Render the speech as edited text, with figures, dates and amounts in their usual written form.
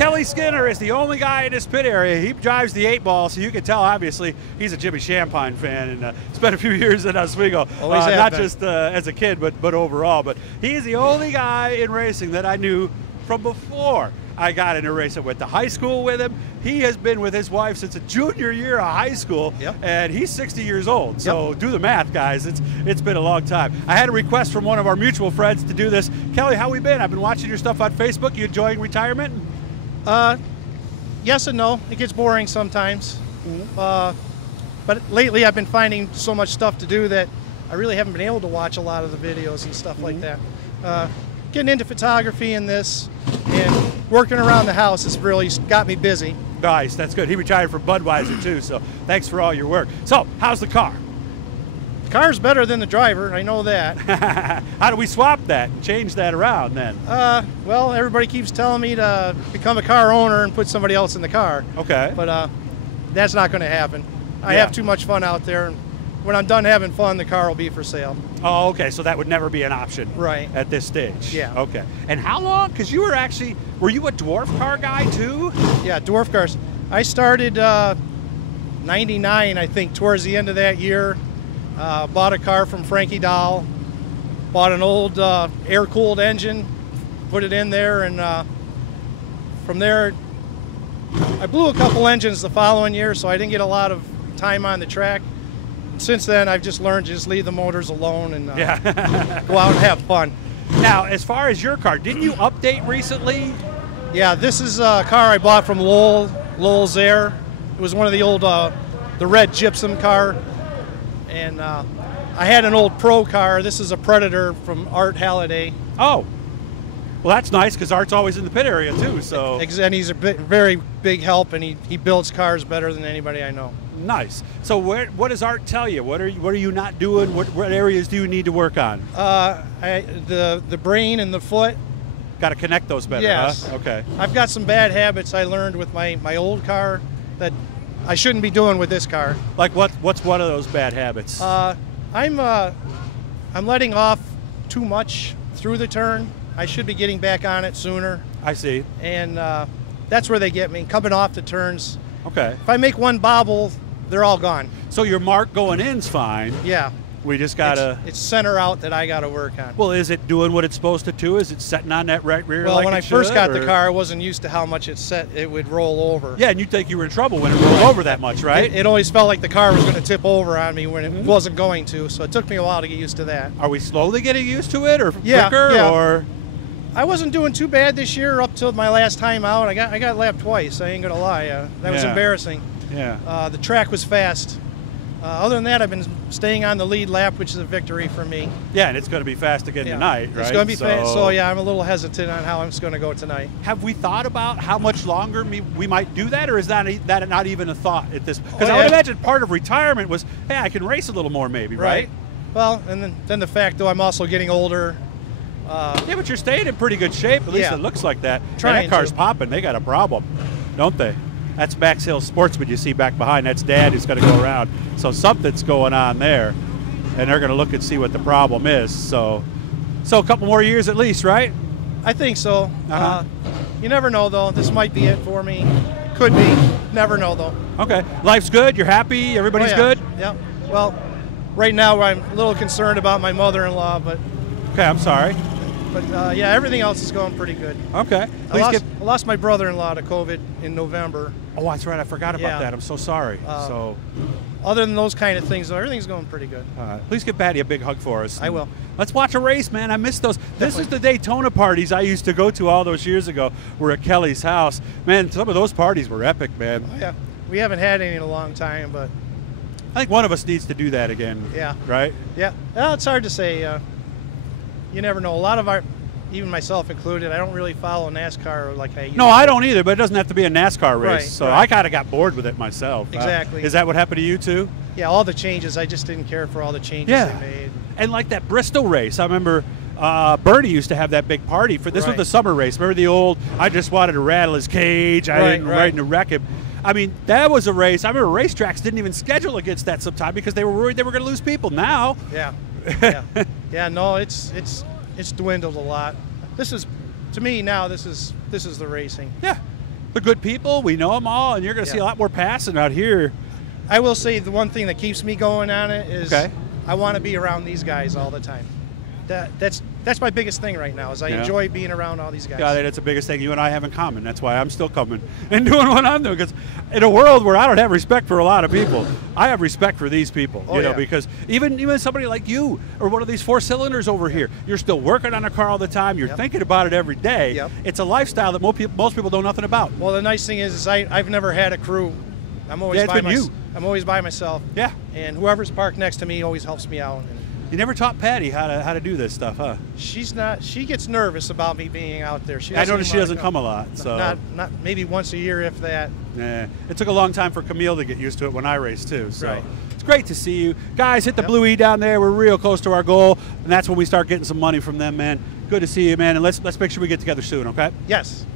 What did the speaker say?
Kelly Skinner is the only guy in this pit area. He drives the 8-ball, so you can tell, obviously, he's a Jimmy Champagne fan, and spent a few years in Oswego, not just as a kid, but overall. But he's the only guy in racing that I knew from before I got into racing. Went to high school with him. He has been with his wife since a junior year of high school, and he's 60 years old. So do the math, guys. It's been a long time. I had a request from one of our mutual friends to do this. Kelly, how we been? I've been watching your stuff on Facebook. You enjoying retirement? Yes and no. It gets boring sometimes. But lately I've been finding so much stuff to do that I really haven't been able to watch a lot of the videos and stuff like that. Getting into photography and this, and working around the house has really got me busy. Nice, that's good. He retired from Budweiser too, so thanks for all your work. So, how's the car? The car's better than the driver, I know that. How do we swap that and change that around then? Well, everybody keeps telling me to become a car owner and put somebody else in the car. Okay. But that's not going to happen. I have too much fun out there, and when I'm done having fun, the car will be for sale. Oh, okay, so that would never be an option at this stage. Yeah. Okay. And how long? Because you were you a dwarf car guy too? Yeah, dwarf cars. I started 99, I think, towards the end of that year. Bought a car from Frankie Dahl. Bought an old air-cooled engine, put it in there, and from there, I blew a couple engines the following year, so I didn't get a lot of time on the track. Since then, I've just learned to just leave the motors alone and go out and have fun. Now, as far as your car, didn't you update recently? Yeah, this is a car I bought from Lowell's Air. It was one of the old, the red gypsum car. And I had an old Pro car. This is a Predator from Art Halliday. Oh, well, that's nice because Art's always in the pit area too. So, and he's a very big help, and he builds cars better than anybody I know. Nice. So, what does Art tell you? What are you not doing? What areas do you need to work on? The brain and the foot. Got to connect those better. Yes. Huh? Okay. I've got some bad habits I learned with my old car that I shouldn't be doing with this car. Like what's one of those bad habits? I'm letting off too much through the turn. I should be getting back on it sooner. I see. And that's where they get me, coming off the turns. Okay. If I make one bobble, they're all gone. So your mark going in's fine. Yeah. We just gotta. It's center out that I gotta work on. Well, is it doing what it's supposed to do? Is it setting on that right rear? Well, like when it I first should, got the car, I wasn't used to how much it would roll over. Yeah, and you think you were in trouble when it rolled over that much, right? It always felt like the car was going to tip over on me when it wasn't going to. So it took me a while to get used to that. Are we slowly getting used to it, or quicker, or? I wasn't doing too bad this year up till my last time out. I got lapped twice. I ain't gonna lie. That was embarrassing. Yeah. The track was fast. Other than that, I've been staying on the lead lap, which is a victory for me. Yeah, and it's going to be fast again tonight, right? It's going to be fast. So yeah, I'm a little hesitant on how it's going to go tonight. Have we thought about how much longer we might do that, or is that not even a thought at this? Because I would imagine part of retirement was, hey, I can race a little more, maybe, right? Well, and then the fact, though, I'm also getting older. Yeah, but you're staying in pretty good shape. At least it looks like that. Trying that car's popping. They got a problem, don't they? That's Max Hill Sportsman you see back behind. That's Dad who's going to go around. So something's going on there, and they're going to look and see what the problem is. So a couple more years at least, right? I think so. You never know, though. This might be it for me. Could be. Never know, though. Okay. Life's good? You're happy? Everybody's good? Yeah. Well, right now I'm a little concerned about my mother-in-law, but... Okay, I'm sorry. But, yeah, everything else is going pretty good. Okay. I lost my brother-in-law to COVID in November. Oh, that's right. I forgot about that. I'm so sorry. Other than those kind of things, everything's going pretty good. Please give Patty a big hug for us. I will. Let's watch a race, man. I miss those. Definitely. This is the Daytona parties I used to go to all those years ago. We're at Kelly's house. Man, some of those parties were epic, man. Oh, yeah. We haven't had any in a long time, but... I think one of us needs to do that again. Yeah. Right? Yeah. Well, it's hard to say. You never know. A lot of our... Even myself included, I don't really follow NASCAR like I used to. No, I don't either, but it doesn't have to be a NASCAR race. Right, so I kind of got bored with it myself. Exactly. Is that what happened to you too? Yeah, all the changes. I just didn't care for all the changes they made. And like that Bristol race, I remember Bernie used to have that big party. For this was the summer race. Remember the old, I just wanted to rattle his cage. I didn't ride to wreck him. I mean, that was a race. I remember racetracks didn't even schedule against that sometime because they were worried they were going to lose people. Now. Yeah. No, it's dwindled a lot. This is, to me now, this is the racing. Yeah. They're good people. We know them all, and you're going to see a lot more passing out here. I will say the one thing that keeps me going on it is okay. I want to be around these guys all the time. That's my biggest thing right now is I enjoy being around all these guys. Yeah, that's the biggest thing you and I have in common. That's why I'm still coming and doing what I'm doing. Because in a world where I don't have respect for a lot of people, I have respect for these people. You know, because even somebody like you or one of these 4-cylinders over here, you're still working on a car all the time. You're thinking about it every day. Yep. It's a lifestyle that most people know nothing about. Well, the nice thing is I've never had a crew. I'm always I'm always by myself. Yeah. And whoever's parked next to me always helps me out. You never taught Patty how to do this stuff, huh? She's not. She gets nervous about me being out there. I noticed she doesn't come a lot. So not maybe once a year, if that. Yeah. It took a long time for Camille to get used to it when I raced too. So right. It's great to see you guys. Hit the Blue E down there. We're real close to our goal, and that's when we start getting some money from them, man. Good to see you, man. And let's make sure we get together soon, okay? Yes.